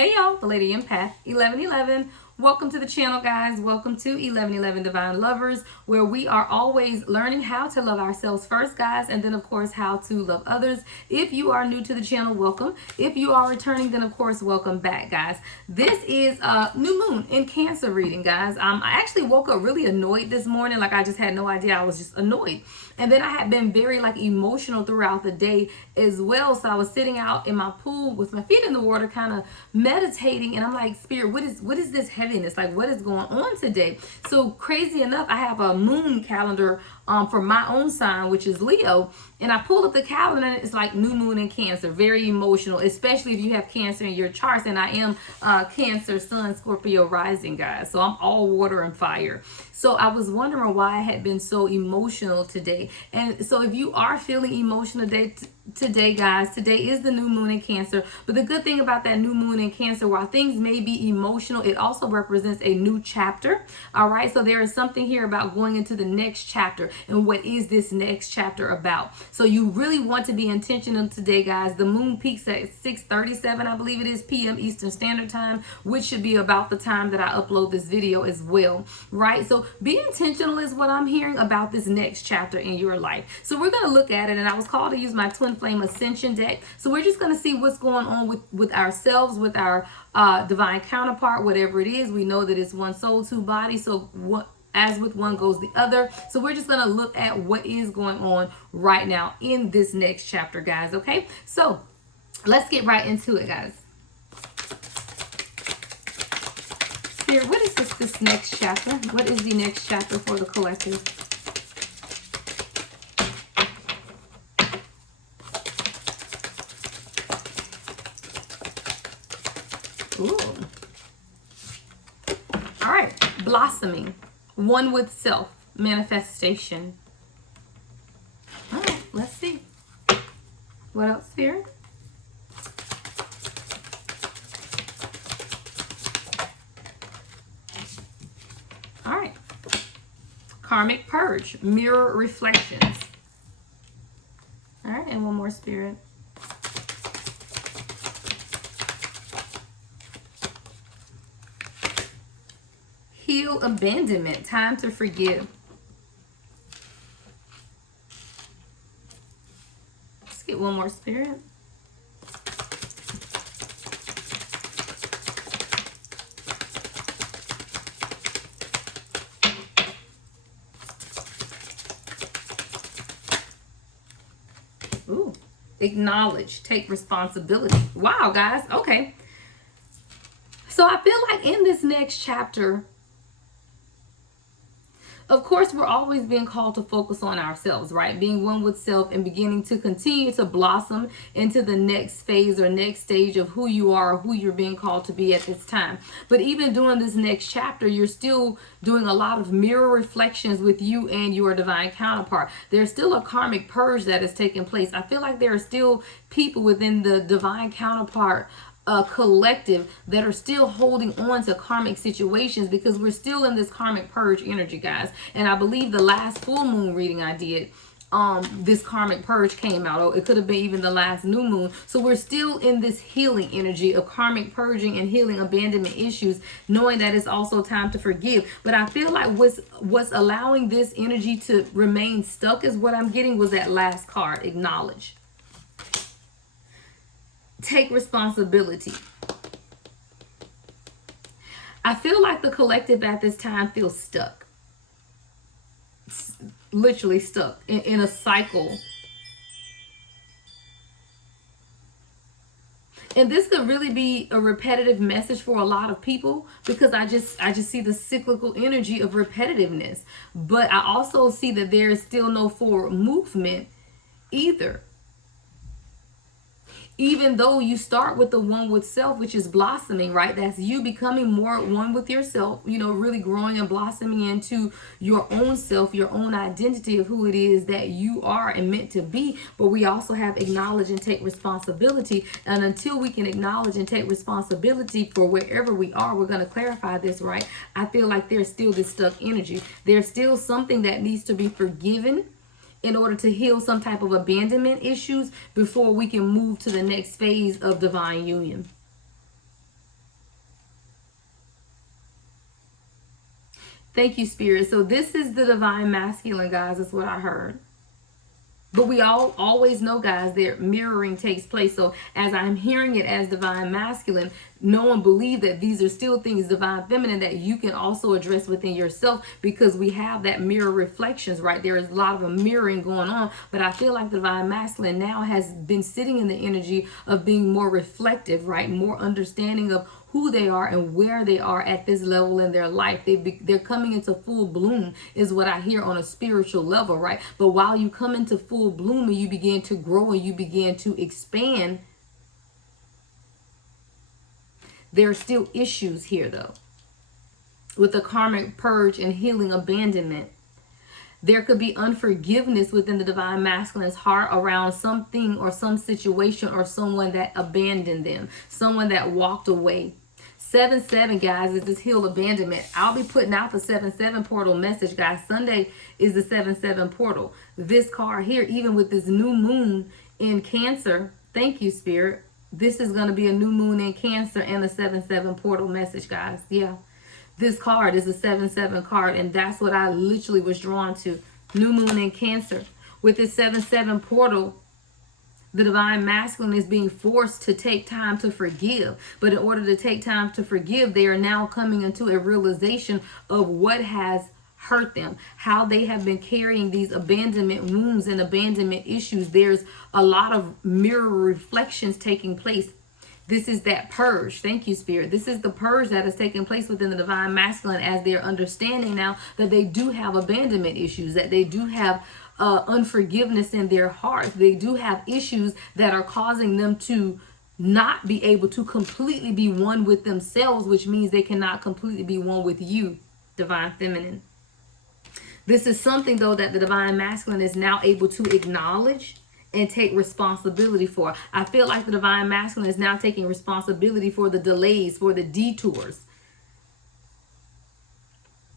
Hey y'all, the Lady Empath 1111. Welcome to the channel, guys. Welcome to 1111 Divine Lovers, where we are always learning how to love ourselves first, guys, and then of course how to love others. If you are new to the channel, welcome. If you are returning, then of course welcome back, guys. This is a new moon in Cancer reading, guys. I actually woke up really annoyed this morning. Like, I just had no idea. I was just annoyed. And then I had been very emotional throughout the day as well. So I was sitting out in my pool with my feet in the water, kind of meditating, and I'm like, Spirit, what is this heaviness? Like, what is going on today? So crazy enough, I have a moon calendar for my own sign, which is Leo, and I pulled up the calendar and it's like new moon in Cancer. Very emotional, especially if you have Cancer in your charts, and I am Cancer, Sun, Scorpio rising, guys. So I'm all water and fire. So I was wondering why I had been so emotional today. And so if you are feeling emotional today, guys, today is the new moon in Cancer. But the good thing about that new moon in Cancer, while things may be emotional, it also represents a new chapter. All right, so there is something here about going into the next chapter. And what is this next chapter about? So you really want to be intentional today, guys. The moon peaks at 6:37, I believe it is, p.m. Eastern Standard Time, which should be about the time that I upload this video as well, right? So be intentional is what I'm hearing about this next chapter in your life. So we're going to look at it, and I was called to use my Twin Flame Ascension deck. So we're just going to see what's going on with ourselves, with our divine counterpart, whatever it is. We know that it's one soul, two bodies. So as with one goes the other. So we're just going to look at what is going on right now in this next chapter, guys. Okay, so let's get right into it, guys. Spirit, what is this next chapter? What is the next chapter for the collective? Ooh. All right, blossoming, one with self, manifestation. All right, let's see. What else, Spirit? All right. Karmic purge, mirror reflections. All right, and one more, Spirit. Heal abandonment, time to forgive. Let's get one more, Spirit. Ooh, acknowledge, take responsibility. Wow, guys. Okay. So I feel like in this next chapter, of course, we're always being called to focus on ourselves, right? Being one with self and beginning to continue to blossom into the next phase or next stage of who you are, or who you're being called to be at this time. But even during this next chapter, you're still doing a lot of mirror reflections with you and your divine counterpart. There's still a karmic purge that is taking place. I feel like there are still people within the divine counterpart collective that are still holding on to karmic situations, because we're still in this karmic purge energy, guys. And I believe the last full moon reading I did, this karmic purge came out. Oh, it could have been even the last new moon. So we're still in this healing energy of karmic purging and healing abandonment issues, knowing that it's also time to forgive. But I feel like what's allowing this energy to remain stuck is what I'm getting was that last card, acknowledge. Take responsibility. I feel like the collective at this time feels stuck. Literally stuck in a cycle. And this could really be a repetitive message for a lot of people, because I just see the cyclical energy of repetitiveness. But I also see that there is still no forward movement either. Even though you start with the one with self, which is blossoming, right? That's you becoming more one with yourself, you know, really growing and blossoming into your own self, your own identity of who it is that you are and meant to be. But we also have acknowledge and take responsibility. And until we can acknowledge and take responsibility for wherever we are, we're going to clarify this, right? I feel like there's still this stuck energy. There's still something that needs to be forgiven in order to heal some type of abandonment issues before we can move to the next phase of divine union. Thank you, Spirit. So this is the divine masculine, guys. That's what I heard. But we all always know, guys, that mirroring takes place. So as I'm hearing it as divine masculine, know and believe that these are still things divine feminine that you can also address within yourself, because we have that mirror reflections, right? There is a lot of a mirroring going on. But I feel like the divine masculine now has been sitting in the energy of being more reflective, right? More understanding of who they are and where they are at this level in their life. They're coming into full bloom is what I hear on a spiritual level, right? But while you come into full bloom and you begin to grow and you begin to expand, there are still issues here though. With the karmic purge and healing abandonment, there could be unforgiveness within the divine masculine's heart around something or some situation or someone that abandoned them, someone that walked away. 7-7, guys, is this heal abandonment. I'll be putting out the 7-7 portal message, guys. Sunday is the 7-7 portal. This card here, even with this new moon in Cancer, thank you, Spirit. This is going to be a new moon in Cancer and a 7-7 portal message, guys. Yeah. This card is a 7-7 card, and that's what I literally was drawn to. New moon in Cancer. With this 7-7 portal, the divine masculine is being forced to take time to forgive. But in order to take time to forgive, they are now coming into a realization of what has hurt them, how they have been carrying these abandonment wounds and abandonment issues. There's a lot of mirror reflections taking place. This is that purge. Thank you, Spirit. This is the purge that is taking place within the divine masculine as they're understanding now that they do have abandonment issues, that they do have unforgiveness in their hearts. They do have issues that are causing them to not be able to completely be one with themselves, which means they cannot completely be one with you, divine feminine. This is something, though, that the divine masculine is now able to acknowledge and take responsibility for. I feel like the divine masculine is now taking responsibility for the delays, for the detours.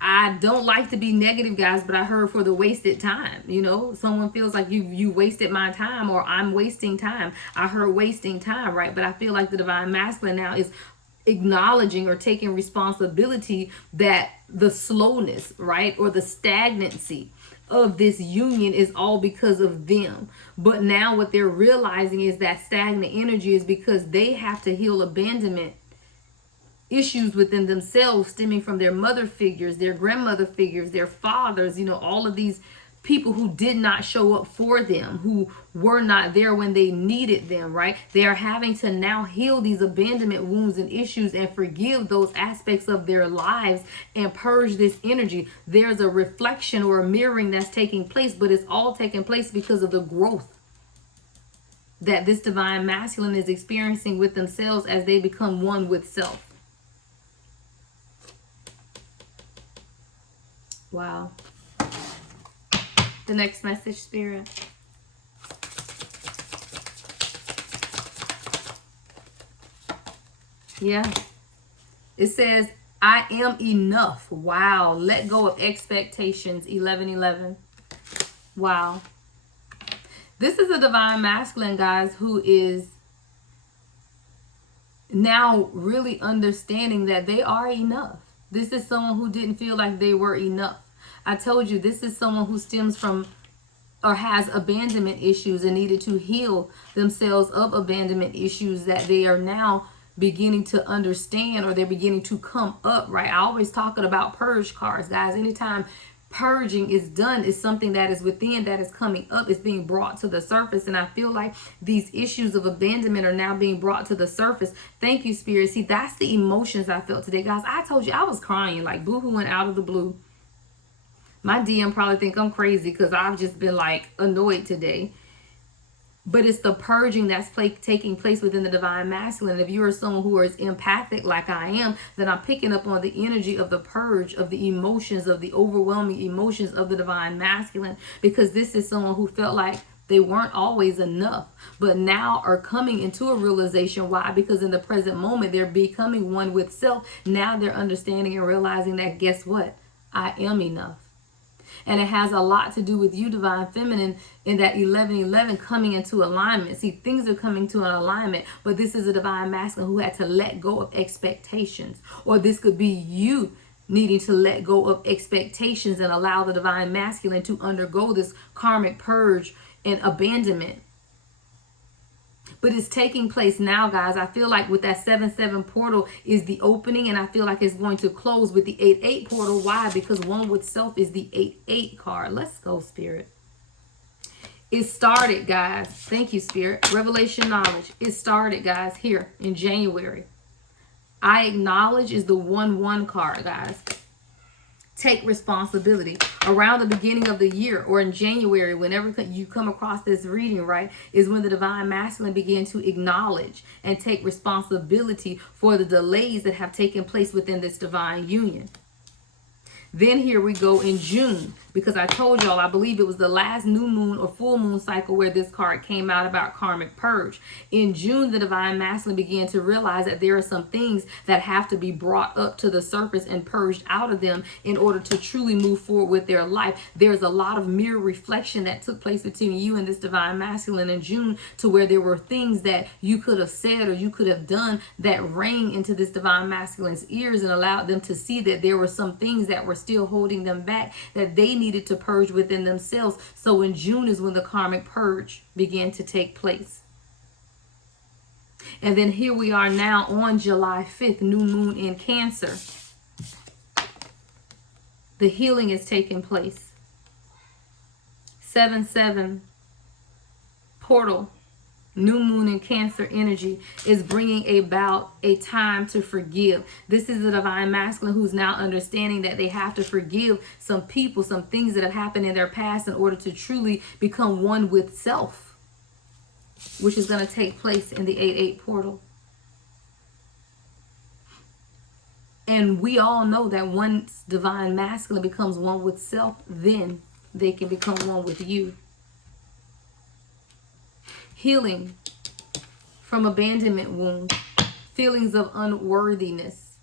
I don't like to be negative, guys, but I heard for the wasted time. You know, someone feels like you wasted my time, or I'm wasting time. I heard wasting time, right? But I feel like the divine masculine now is acknowledging or taking responsibility that the slowness, right, or the stagnancy of this union is all because of them. But now what they're realizing is that stagnant energy is because they have to heal abandonment issues within themselves, stemming from their mother figures, their grandmother figures, their fathers, you know, all of these people who did not show up for them, who were not there when they needed them, right? They are having to now heal these abandonment wounds and issues and forgive those aspects of their lives and purge this energy. There's a reflection or a mirroring that's taking place, but it's all taking place because of the growth that this divine masculine is experiencing with themselves as they become one with self. Wow. The next message, Spirit. Yeah. It says, I am enough. Wow. Let go of expectations. 11:11. Wow. This is a divine masculine, guys, who is now really understanding that they are enough. This is someone who didn't feel like they were enough. I told you, this is someone who stems from or has abandonment issues and needed to heal themselves of abandonment issues that they are now beginning to understand, or they're beginning to come up, right? I always talking about purge cards, guys. Anytime purging is done, is something that is within, that is coming up, is being brought to the surface. And I feel like these issues of abandonment are now being brought to the surface. Thank you, Spirit. See, that's the emotions I felt today, guys. I told you I was crying, like boo-hooing out of the blue. My DM probably think I'm crazy because I've just been like annoyed today. But it's the purging that's taking place within the divine masculine. If you are someone who is empathic like I am, then I'm picking up on the energy of the purge, of the emotions, of the overwhelming emotions of the divine masculine. Because this is someone who felt like they weren't always enough, but now are coming into a realization. Why? Because in the present moment, they're becoming one with self. Now they're understanding and realizing that, guess what? I am enough. And it has a lot to do with you, divine feminine, in that 11:11 coming into alignment. See, things are coming to an alignment, but this is a divine masculine who had to let go of expectations. Or this could be you needing to let go of expectations and allow the divine masculine to undergo this karmic purge and abandonment. But it's taking place now, guys. I feel like with that 7-7 portal is the opening, and I feel like it's going to close with the 8-8 portal. Why? Because one with self is the 8-8 card. Let's go, Spirit. It started, guys. Thank you, Spirit. Revelation knowledge. It started, guys, here in January. I acknowledge is the 1-1 card, guys. Take responsibility. Around the beginning of the year or in January, whenever you come across this reading, right, is when the divine masculine began to acknowledge and take responsibility for the delays that have taken place within this divine union. Then here we go in June, because I told y'all, I believe it was the last new moon or full moon cycle where this card came out about karmic purge. In June, the divine masculine began to realize that there are some things that have to be brought up to the surface and purged out of them in order to truly move forward with their life. There's a lot of mirror reflection that took place between you and this divine masculine in June, to where there were things that you could have said or you could have done that rang into this divine masculine's ears and allowed them to see that there were some things that were still holding them back, that they needed to purge within themselves. So in June is when the karmic purge began to take place. And then here we are now on July 5th, new moon in Cancer. The healing is taking place. 7-7 portal. New moon in Cancer energy is bringing about a time to forgive. This is the divine masculine who's now understanding that they have to forgive some people, some things that have happened in their past in order to truly become one with self, which is going to take place in the 8-8 portal. And we all know that once divine masculine becomes one with self, then they can become one with you. Healing from abandonment wounds, feelings of unworthiness.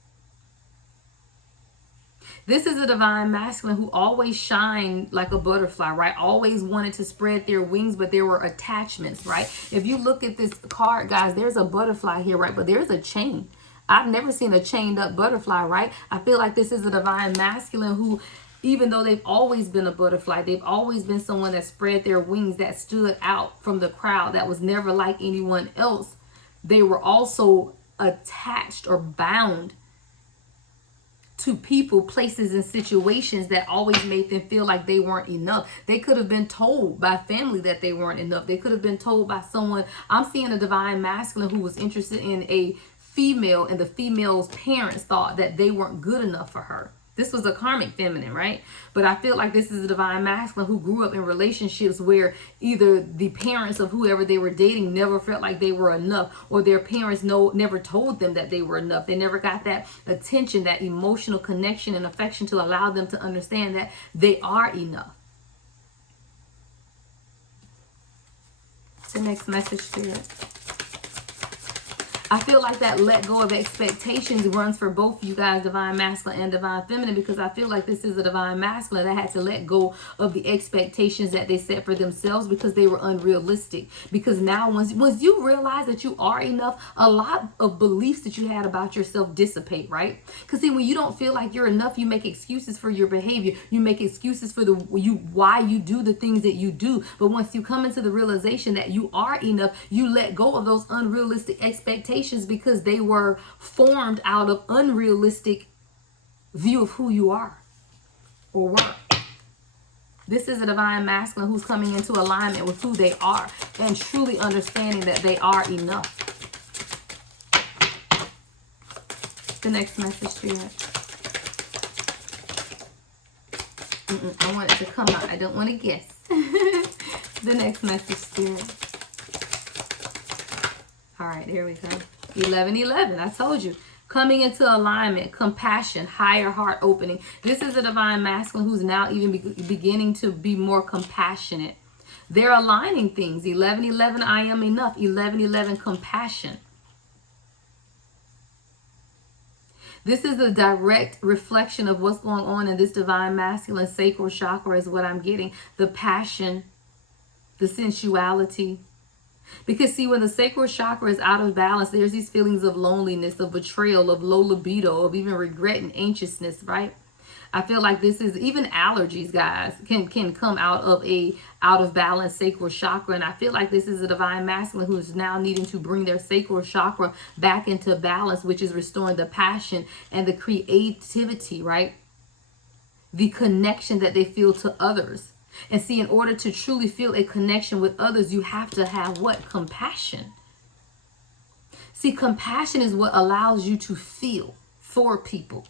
This is a divine masculine who always shined like a butterfly, right? Always wanted to spread their wings, but there were attachments, right? If you look at this card, guys, there's a butterfly here, right? But there's a chain. I've never seen a chained up butterfly, right? I feel like this is a divine masculine who, even though they've always been a butterfly, they've always been someone that spread their wings, that stood out from the crowd, that was never like anyone else. They were also attached or bound to people, places, and situations that always made them feel like they weren't enough. They could have been told by family that they weren't enough. They could have been told by someone. I'm seeing a divine masculine who was interested in a female, and the female's parents thought that they weren't good enough for her. This was a karmic feminine, right? But I feel like this is a divine masculine who grew up in relationships where either the parents of whoever they were dating never felt like they were enough, or their parents never told them that they were enough. They never got that attention, that emotional connection and affection to allow them to understand that they are enough. The next message, Spirit. I feel like that let go of expectations runs for both you guys, divine masculine and divine feminine, because I feel like this is a divine masculine that had to let go of the expectations that they set for themselves because they were unrealistic. Because now once you realize that you are enough, a lot of beliefs that you had about yourself dissipate, right? Because see, when you don't feel like you're enough, you make excuses for your behavior. You make excuses for why you do the things that you do. But once you come into the realization that you are enough, you let go of those unrealistic expectations, because they were formed out of unrealistic view of who you are or were. This is a divine masculine who's coming into alignment with who they are and truly understanding that they are enough. The next message, Spirit. I want it to come out. I don't want to guess. The next message, Spirit. All right, there we go. 11-11. I told you. Coming into alignment, compassion, higher heart opening. This is a divine masculine who's now even beginning to be more compassionate. They're aligning things. 11-11, I am enough. 11-11, compassion. This is a direct reflection of what's going on in this divine masculine sacral chakra is what I'm getting. The passion, the sensuality. Because see, when the sacral chakra is out of balance, there's these feelings of loneliness, of betrayal, of low libido, of even regret and anxiousness, right? I feel like this is even allergies, guys, can come out of balance sacral chakra. And I feel like this is a divine masculine who is now needing to bring their sacral chakra back into balance, which is restoring the passion and the creativity, right? The connection that they feel to others. And see, in order to truly feel a connection with others, you have to have what? Compassion. See, compassion is what allows you to feel for people.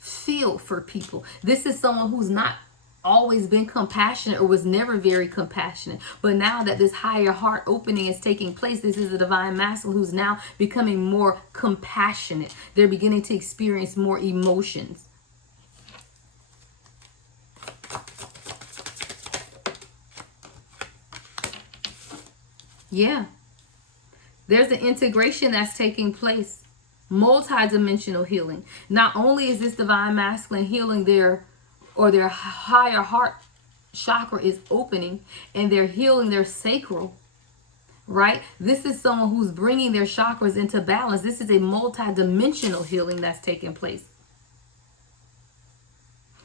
Feel for people. This is someone who's not always been compassionate or was never very compassionate. But now that this higher heart opening is taking place, this is a divine masculine who's now becoming more compassionate. They're beginning to experience more emotions. Yeah. There's an integration that's taking place. Multi-dimensional healing. Not only is this divine masculine healing their higher heart chakra is opening and they're healing their sacral, right? This is someone who's bringing their chakras into balance. This is a multi-dimensional healing that's taking place.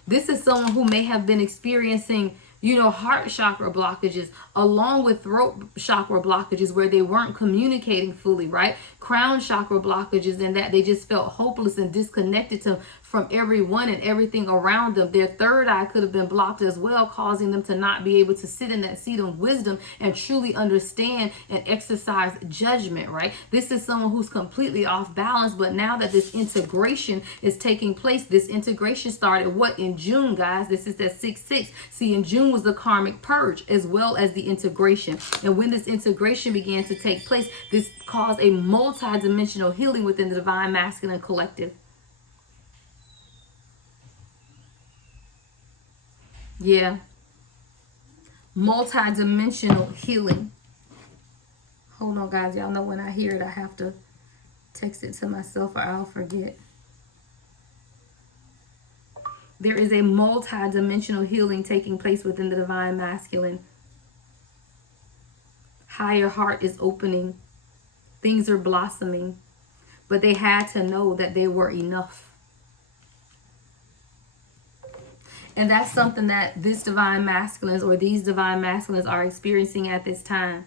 This is someone who may have been experiencing, heart chakra blockages along with throat chakra blockages where they weren't communicating fully, right? Crown chakra blockages and that they just felt hopeless and disconnected from everyone and everything around them. Their third eye could have been blocked as well, causing them to not be able to sit in that seat of wisdom and truly understand and exercise judgment, right? This is someone who's completely off balance, but now that this integration is taking place, this integration started in June, guys? This is that 6/6. See, in June was the karmic purge as well as the integration. And when this integration began to take place, this caused a multi-dimensional healing within the divine masculine collective. Yeah. Multi-dimensional healing. Hold on, guys. Y'all know when I hear it, I have to text it to myself or I'll forget. There is a multi-dimensional healing taking place within the divine masculine. Higher heart is opening. Things are blossoming. But they had to know that they were enough. And that's something that this divine masculines or these divine masculines are experiencing at this time.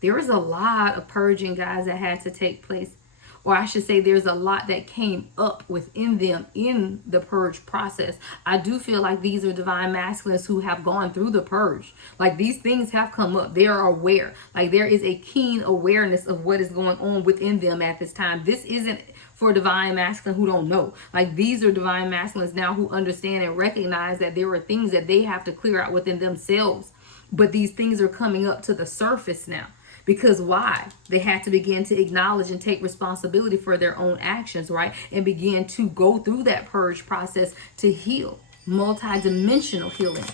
There is a lot of purging, guys, that had to take place. Or I should say there's a lot that came up within them in the purge process. I do feel like these are divine masculines who have gone through the purge. Like these things have come up. They are aware. Like there is a keen awareness of what is going on within them at this time. This isn't for divine masculine who don't know. Like these are divine masculines now who understand and recognize that there are things that they have to clear out within themselves. But these things are coming up to the surface now. Because why? They had to begin to acknowledge and take responsibility for their own actions, right? And begin to go through that purge process to heal. Multi-dimensional healing.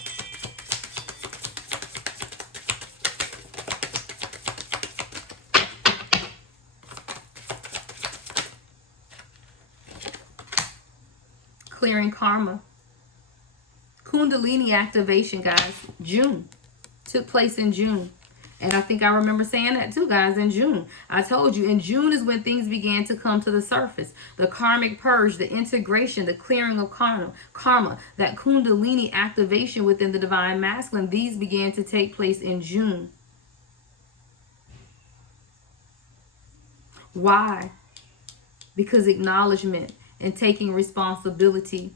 Clearing karma. Kundalini activation, guys. June. Took place in June. And I think I remember saying that too, guys, in June. I told you, in June is when things began to come to the surface. The karmic purge, the integration, the clearing of karma, that Kundalini activation within the divine masculine, these began to take place in June. Why? Because acknowledgement and taking responsibility.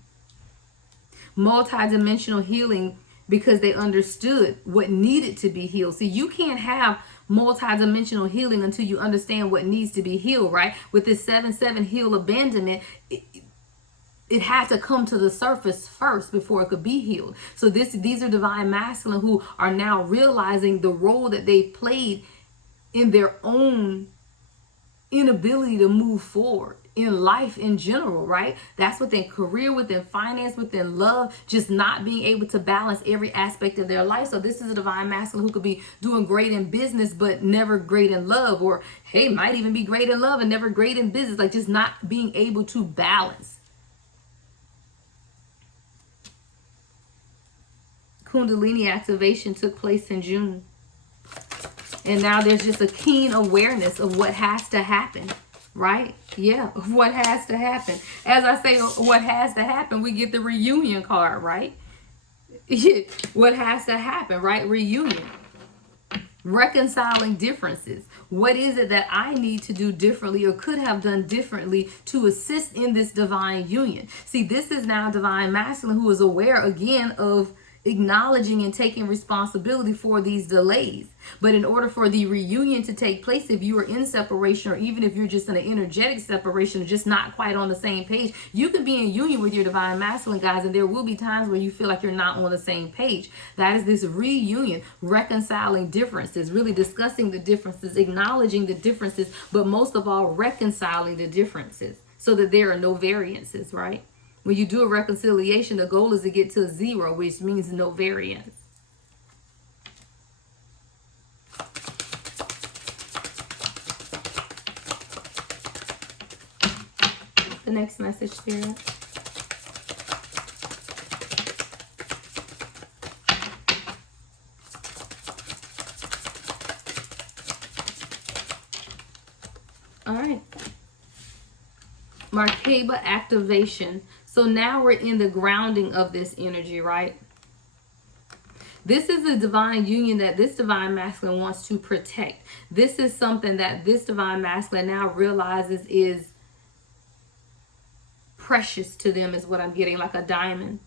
Multidimensional healing because they understood what needed to be healed. See, you can't have multidimensional healing until you understand what needs to be healed, right? With this 7/7 heal abandonment, it had to come to the surface first before it could be healed. So these are divine masculine who are now realizing the role that they played in their own inability to move forward in life in general, right? That's within career, within finance, within love, just not being able to balance every aspect of their life. So this is a divine masculine who could be doing great in business but never great in love, or hey, might even be great in love and never great in business, like just not being able to balance. Kundalini activation took place in June. And now there's just a keen awareness of what has to happen, right? Yeah, of what has to happen. As I say, what has to happen, we get the reunion card, right? What has to happen, right? Reunion. Reconciling differences. What is it that I need to do differently or could have done differently to assist in this divine union? See, this is now divine masculine who is aware again of acknowledging and taking responsibility for these delays. But in order for the reunion to take place, if you are in separation, or even if you're just in an energetic separation, or just not quite on the same page, you can be in union with your divine masculine, guys, and there will be times where you feel like you're not on the same page. That is this reunion, reconciling differences, really discussing the differences, acknowledging the differences, but most of all, reconciling the differences so that there are no variances, right? When you do a reconciliation, the goal is to get to 0, which means no variance. The next message, Spirit. All right. Merkaba activation. So now we're in the grounding of this energy, right? This is a divine union that this divine masculine wants to protect. This is something that this divine masculine now realizes is precious to them, is what I'm getting, like a diamond.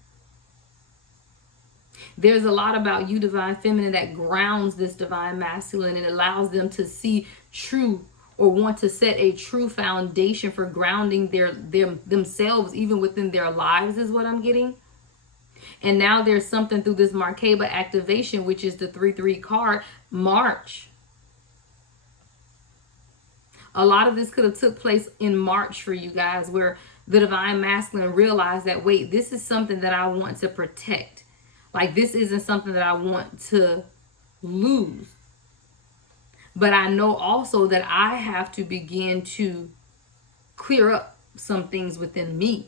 There's a lot about you, divine feminine, that grounds this divine masculine and allows them to see true, or want to set a true foundation for grounding themselves even within their lives, is what I'm getting. And now there's something through this Merkaba activation, which is the 3-3 card, March. A lot of this could have took place in March for you guys, where the divine masculine realized that, wait, this is something that I want to protect. Like, this isn't something that I want to lose. But I know also that I have to begin to clear up some things within me.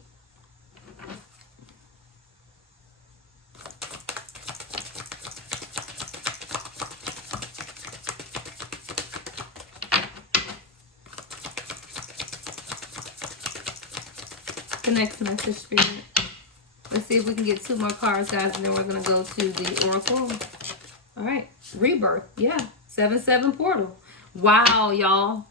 The next message, Spirit. Let's see if we can get 2 more cards, guys, and then we're going to go to the Oracle. All right. Rebirth. Yeah. 7-7 portal. Wow, y'all.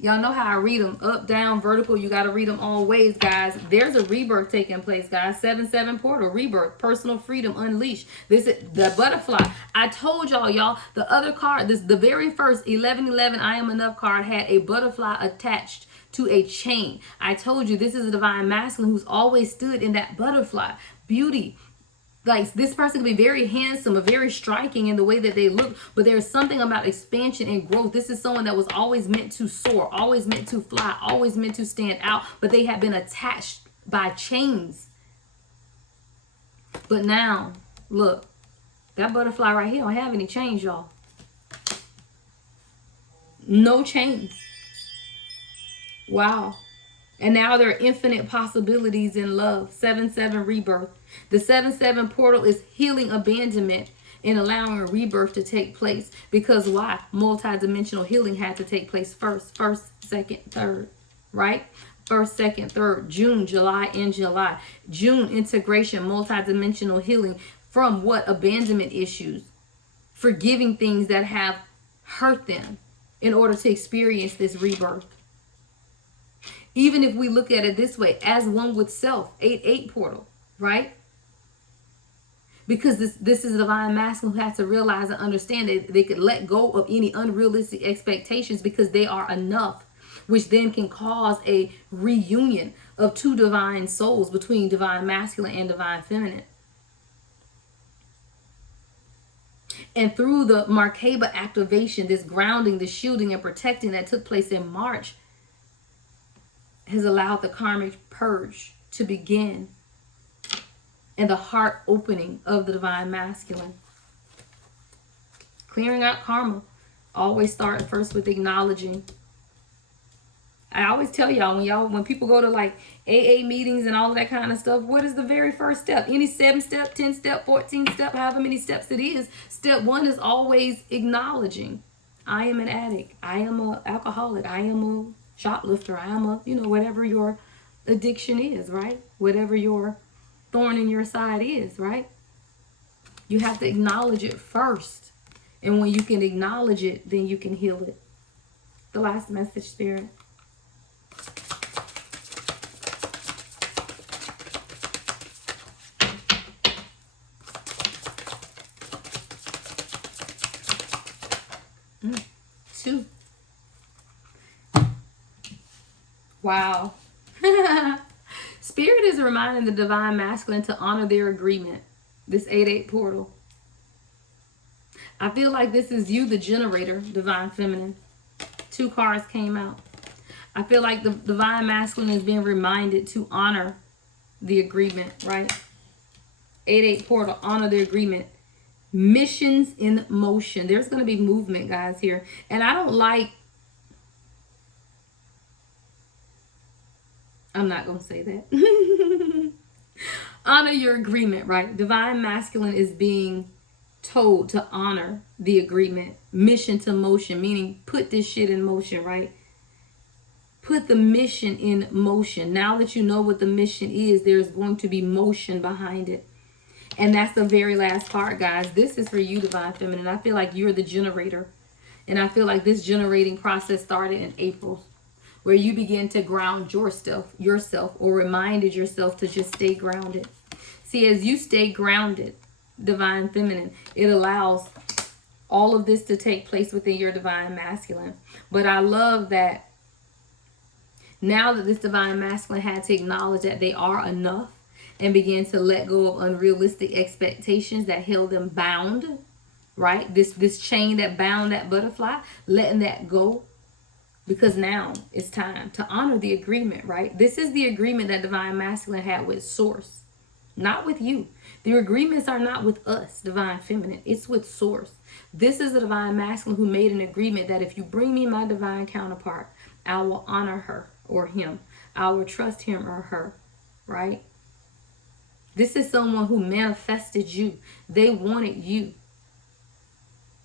Y'all know how I read them. Up, down, vertical. You got to read them all ways, guys. There's a rebirth taking place, guys. 7-7 portal. Rebirth. Personal freedom unleashed. This is the butterfly. I told y'all, the other card, the very first 11-11 I Am Enough card had a butterfly attached to a chain. I told you this is a divine masculine who's always stood in that butterfly. Beauty. Like, this person can be very handsome or very striking in the way that they look, but there's something about expansion and growth. This is someone that was always meant to soar, always meant to fly, always meant to stand out, but they have been attached by chains. But now, look, that butterfly right here don't have any chains, y'all. No chains. Wow. And now there are infinite possibilities in love. 7-7 rebirth. The 7-7 portal is healing abandonment and allowing a rebirth to take place. Because why? Multidimensional healing had to take place first. First, second, third. Right? First, second, third. June, July, and July. June, integration, multidimensional healing from what? Abandonment issues. Forgiving things that have hurt them in order to experience this rebirth. Even if we look at it this way, as one with self, 8-8 portal, right? Because this is a divine masculine who has to realize and understand that they could let go of any unrealistic expectations because they are enough, which then can cause a reunion of 2 divine souls between divine masculine and divine feminine. And through the Merkaba activation, this grounding, this shielding and protecting that took place in March, has allowed the karmic purge to begin and the heart opening of the divine masculine. Clearing out karma. Always start first with acknowledging. I always tell y'all, when people go to like AA meetings and all of that kind of stuff, what is the very first step? Any 7-step, 10-step, 14-step, however many steps it is, step one is always acknowledging, I am an addict. I am an alcoholic. I am a shoplifter. I am a, whatever your addiction is, right? Whatever your thorn in your side is, right? You have to acknowledge it first. And when you can acknowledge it, then you can heal it. The last message, Spirit. Two. Wow. Spirit is reminding the divine masculine to honor their agreement. This 8-8 portal. I feel like this is you, the generator, divine feminine. 2 cards came out. I feel like the divine masculine is being reminded to honor the agreement, right? 8-8 portal, honor the agreement. Missions in motion. There's going to be movement, guys, here. And I don't like, I'm not going to say that. Honor your agreement, right? Divine masculine is being told to honor the agreement. Mission to motion, meaning put this shit in motion, right? Put the mission in motion. Now that you know what the mission is, there's going to be motion behind it. And that's the very last part, guys. This is for you, divine feminine. I feel like you're the generator. And I feel like this generating process started in April, where you begin to ground yourself, or reminded yourself to just stay grounded. See, as you stay grounded, divine feminine, it allows all of this to take place within your divine masculine. But I love that now that this divine masculine had to acknowledge that they are enough and begin to let go of unrealistic expectations that held them bound, right? This chain that bound that butterfly, letting that go. Because now it's time to honor the agreement, right? This is the agreement that divine masculine had with source, not with you. The agreements are not with us, divine feminine. It's with source. This is the divine masculine who made an agreement that if you bring me my divine counterpart, I will honor her or him. I will trust him or her, right? This is someone who manifested you. They wanted you.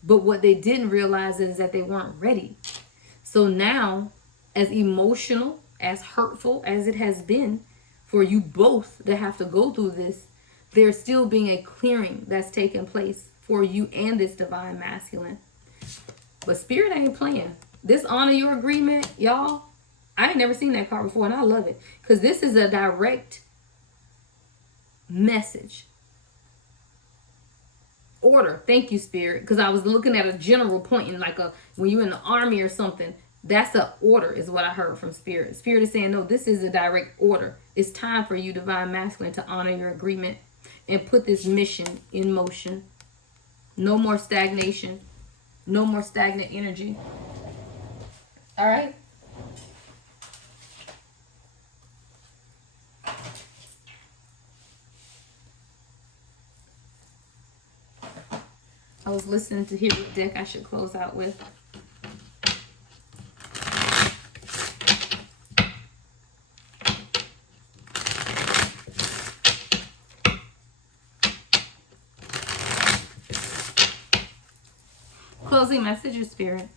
But what they didn't realize is that they weren't ready. So now, as emotional, as hurtful as it has been for you both to have to go through this, there's still being a clearing that's taking place for you and this divine masculine. But Spirit ain't playing. This honor your agreement, y'all, I ain't never seen that card before, and I love it. Because this is a direct message. Order. Thank you, Spirit. Because I was looking at a general point in like when you're in the army or something. That's a order is what I heard from Spirit. Spirit is saying, no, this is a direct order. It's time for you, divine masculine, to honor your agreement and put this mission in motion. No more stagnation. No more stagnant energy. All right? I was listening to hear what deck I should close out with. Closing message, your Spirit.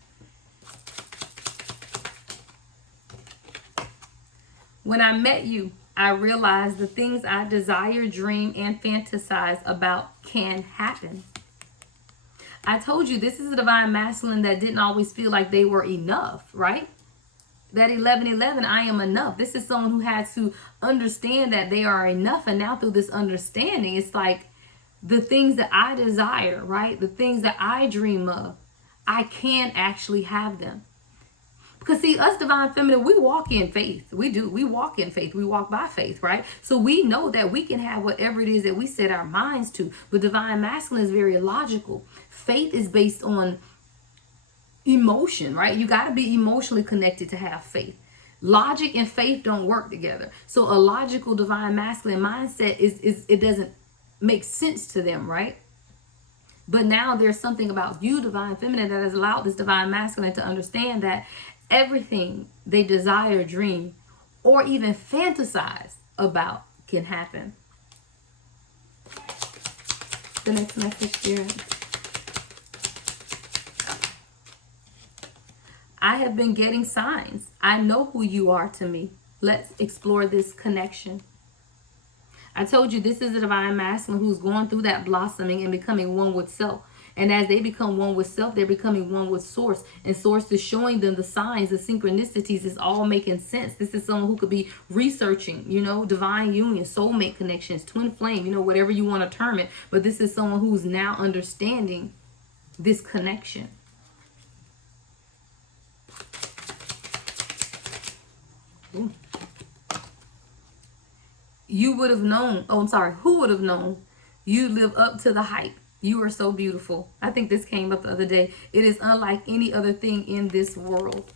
When I met you, I realized the things I desire, dream, and fantasize about can happen. I told you this is a divine masculine that didn't always feel like they were enough, right? That 1111, I am enough. This is someone who had to understand that they are enough. And now through this understanding, it's like the things that I desire, right? The things that I dream of, I can actually have them. Because see, us divine feminine, we walk in faith. We do. We walk in faith. We walk by faith, right? So we know that we can have whatever it is that we set our minds to. But divine masculine is very logical. Faith is based on emotion, right? You got to be emotionally connected to have faith. Logic and faith don't work together. So a logical divine masculine mindset is it doesn't make sense to them, right? But now there's something about you, divine feminine, that has allowed this divine masculine to understand that Everything they desire, dream, or even fantasize about can happen. The next message, Spirit. I have been getting signs. I know who you are to me. Let's explore this connection. I told you this is the divine masculine who's going through that blossoming and becoming one with self. And as they become one with self, they're becoming one with source. And source is showing them the signs, the synchronicities. It's all making sense. This is someone who could be researching, divine union, soulmate connections, twin flame, whatever you want to term it. But this is someone who's now understanding this connection. Ooh. You would have known, who would have known you live up to the hype? You are so beautiful. I think this came up the other day. It is unlike any other thing in this world.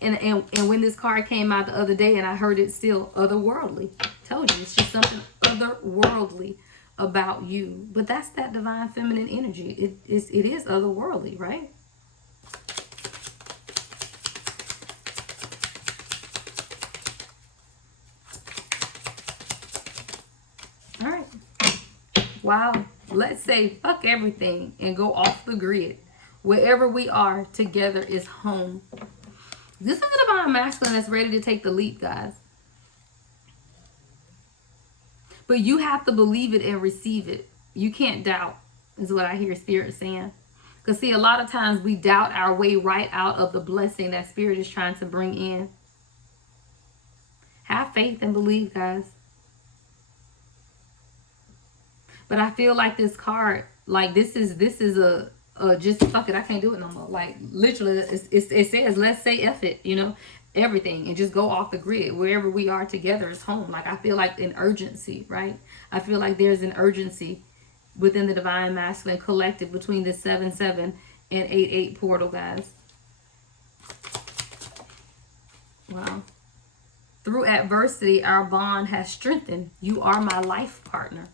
And when this card came out the other day and I heard it, still otherworldly. I told you, it's just something otherworldly about you. But that's that divine feminine energy. It is otherworldly, right? All right. Wow. Let's say fuck everything and go off the grid. Wherever we are, together is home. This is the divine masculine that's ready to take the leap, guys. But you have to believe it and receive it. You can't doubt, is what I hear Spirit saying. Because see, a lot of times we doubt our way right out of the blessing that Spirit is trying to bring in. Have faith and believe, guys. But I feel like this card, like this is a just fuck it, I can't do it no more. Like literally, it says let's say F it, everything, and just go off the grid. Wherever we are together is home. Like I feel like an urgency, right? I feel like there's an urgency within the divine masculine collective between the 7-7 and 8-8 portal, guys. Wow. Through adversity, our bond has strengthened. You are my life partner.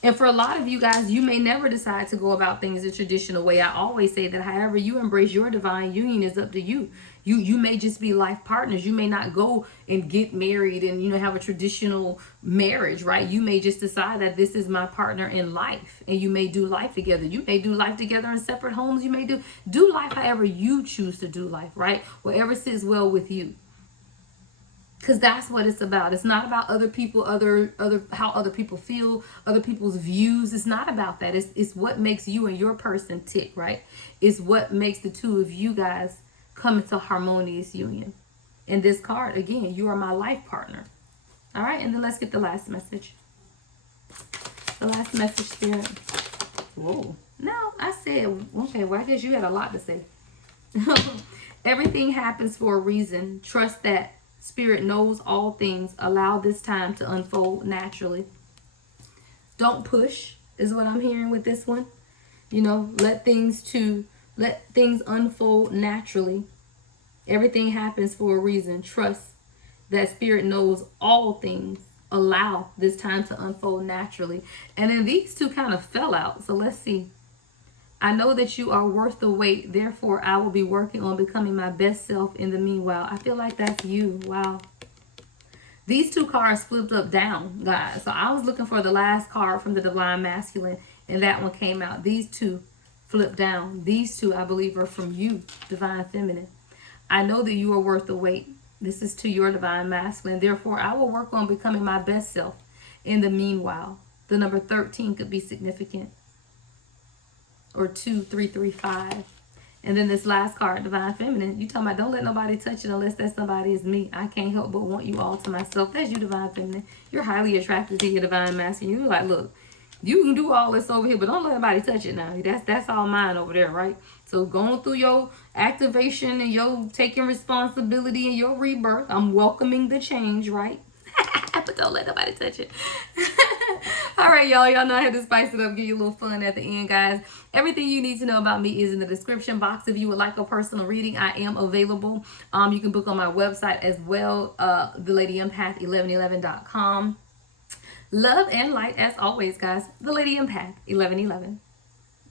And for a lot of you guys, you may never decide to go about things the traditional way. I always say that however you embrace your divine union is up to you. You may just be life partners. You may not go and get married and, have a traditional marriage, right? You may just decide that this is my partner in life. And you may do life together. You may do life together in separate homes. You may do life however you choose to do life, right? Whatever sits well with you. Because that's what it's about. It's not about other people, how other people feel, other people's views. It's not about that. It's what makes you and your person tick, right? It's what makes the two of you guys come into harmonious union. And this card, again, you are my life partner. All right, and then let's get the last message. The last message, Spirit. Whoa. No, I said, okay, well, I guess you had a lot to say. Everything happens for a reason. Trust that. Spirit knows all things. Allow this time to unfold naturally. Don't push is what I'm hearing with this one. Let things unfold naturally. Everything happens for a reason. Trust that Spirit knows all things. Allow this time to unfold naturally. And then these two kind of fell out. So let's see. I know that you are worth the wait. Therefore, I will be working on becoming my best self in the meanwhile. I feel like that's you. Wow. These two cards flipped up down, guys. So I was looking for the last card from the divine masculine, and that one came out. These two flipped down. These two, I believe, are from you, divine feminine. I know that you are worth the wait. This is to your divine masculine. Therefore, I will work on becoming my best self in the meanwhile. The number 13 could be significant. Or 2335. And then this last card, divine feminine, you talking about don't let nobody touch it unless that somebody is me. I can't help but want you all to myself. That's you, divine feminine. You're highly attracted to your divine masculine. You're like, look, you can do all this over here, but don't let nobody touch it now. That's all mine over there, right? So going through your activation and your taking responsibility and your rebirth, I'm welcoming the change, right? But don't let nobody touch it. All right, y'all know I had to spice it up, give you a little fun at the end, guys. Everything you need to know about me is in the description box. If you would like a personal reading, I am available. You can book on my website as well, thelady1111.com. Love and light as always, guys. The Lady Empath 1111.